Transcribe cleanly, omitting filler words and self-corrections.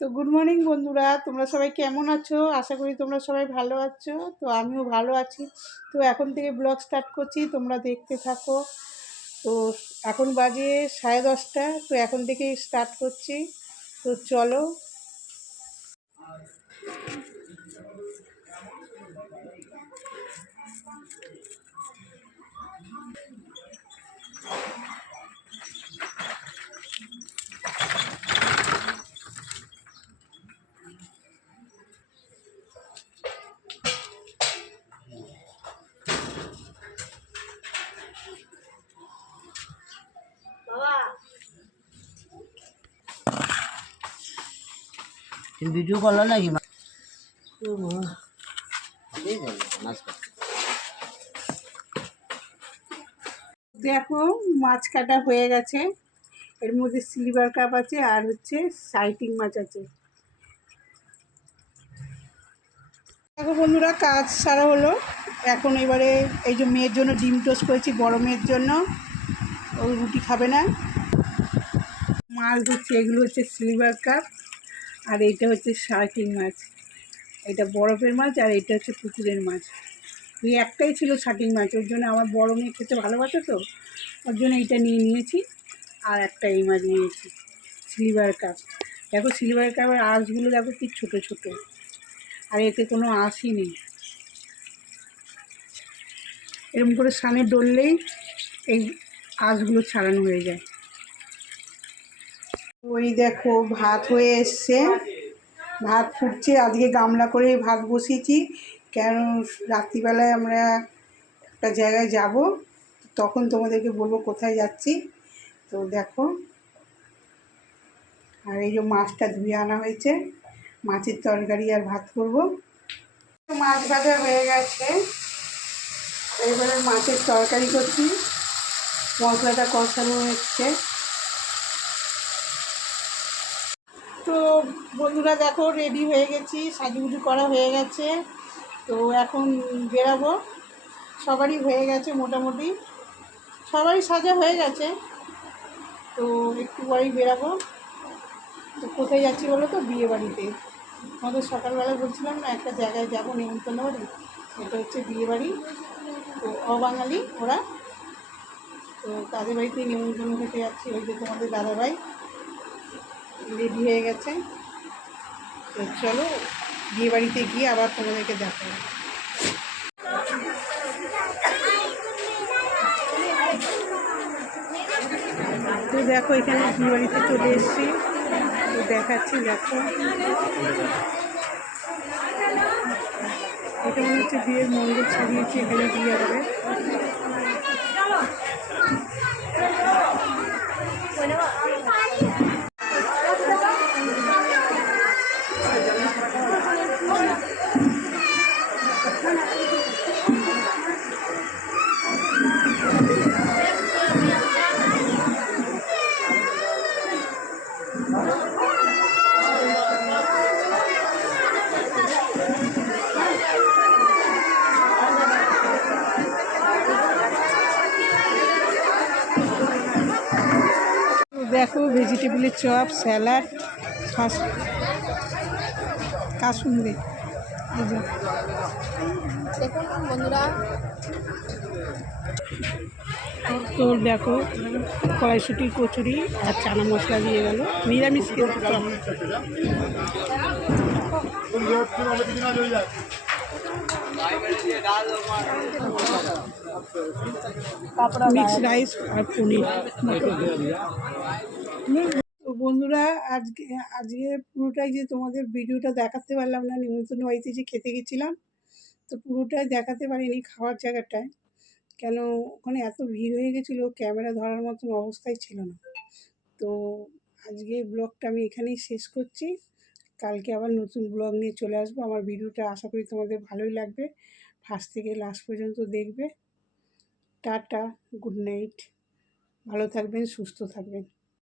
তো good morning বন্ধুরা, তোমরা সবাই কেমন আছো? আশা করি তোমরা সবাই ভালো আছো। তো আমিও ভালো আছি। তো এখন থেকে ব্লগ স্টার্ট করছি, তোমরা দেখতে থাকো। তো এখন বাজে 10:30। তো এখন থেকেই স্টার্ট করছি। তো চলো। ভিডিও করলো নাকি? দেখো, মাছ কাটা হয়ে গেছে। এর মধ্যে সিলভার কাপ আছে আর হচ্ছে সাইটিং মাছ আছে। দেখো বন্ধুরা, কাজ সারা হলো। এখন এবারে এই যে মেয়ের জন্য ডিম টোস্ট করেছি, বড় মেয়ের জন্য। ও রুটি খাবে না। মাছ হচ্ছে, এগুলো হচ্ছে সিলভার কাপ, আর এইটা হচ্ছে শার্কিং মাছ। এটা বরফের মাছ আর এটা হচ্ছে পুকুরের মাছ। এই একটাই ছিল শার্কিং মাছ, ওর জন্য আমার বড় মেয়ে খেতে ভালোবাসে, তো ওর জন্য এইটা নিয়ে নিয়েছি। আর একটা এই মাছ নিয়েছি, সিলভার কাপ। দেখো সিলভার কাপের আঁশগুলো দেখো কি ছোটো ছোটো, আর এতে কোনো আঁশই নেই। এরকম করে সামনে ডললেই এই আঁশগুলো ছাড়ানো হয়ে যায়। ওই দেখো ভাত হয়ে এসছে, ভাত ফুটছে। আজকে গামলা করে ভাত বসিয়েছি, কেন রাত্রিবেলায় আমরা একটা জায়গায় যাব, তখন তোমাদেরকে বলবো কোথায় যাচ্ছি। তো দেখো, আর এই যে মাছটা ধুয়ে আনা হয়েছে, মাছের তরকারি আর ভাত করব। মাছ ভাজা হয়ে গেছে, এবারে মাছের তরকারি করছি। মশলাটা কষানো হচ্ছে। তো বন্ধুরা দেখো, রেডি হয়ে গেছি, সাজুগুজু করা হয়ে গেছে। তো এখন বেরাবো। সবারই হয়ে গেছে মোটামুটি, সবারই সাজা হয়ে গেছে। তো একটু পরেই বেরাবো। তো কোথায় যাচ্ছি বলো তো? বিয়ে বাড়িতে। আমাদের সকালবেলা বলছিলাম না একটা জায়গায় যাবো, নিমন্ত্রণ বাড়ি। এটা হচ্ছে বিয়ে বাড়ি। তো অবাঙালি ওরা, তো তাদের বাড়িতেই নিমন্ত্রণ খেতে যাচ্ছি। ওই যে তোমাদের দাদাভাই রেডি হয়ে গেছে। তো চলো, বিয়ে বাড়িতে গিয়ে আবার তোমাদেরকে দেখাবো। তো দেখো, এখানে বিয়ে বাড়িতে চলে এসেছি। তো দেখাচ্ছি, দেখো এটা মনে হচ্ছে বিয়ের মণ্ডপ সাজিয়েছি, এখানে বিয়ে হবে। দেখো, ভেজিটেবলের চপ, স্যালাড, কাসুন্দি। দেখুন বন্ধুরা, তো দেখো, কড়াইশুঁটি, কচুরি আর চানা মশলা দিয়ে গেল। নিরামিষ কিন্তু চপ। মিক্স রাইস আর পনির। তো বন্ধুরা, আজকে আজকে পুরোটাই যে তোমাদের ভিডিওটা দেখাতে পারলাম না, নিমন্ত্রণ বাড়িতে যে খেতে গেছিলাম, তো পুরোটাই দেখাতে পারিনি খাওয়ার জায়গাটায়। কেন, ওখানে এত ভিড় হয়ে গেছিলো, ক্যামেরা ধরার মতন অবস্থায় ছিল না। তো আজকে ব্লগটা আমি এখানেই শেষ করছি। কালকে আবার নতুন ব্লগ নিয়ে চলে আসবো। আমার ভিডিওটা আশা করি তোমাদের ভালোই লাগবে, ফার্স্ট থেকে লাস্ট পর্যন্ত দেখবে। টাটা, গুড নাইট, ভালো থাকবেন, সুস্থ থাকবেন।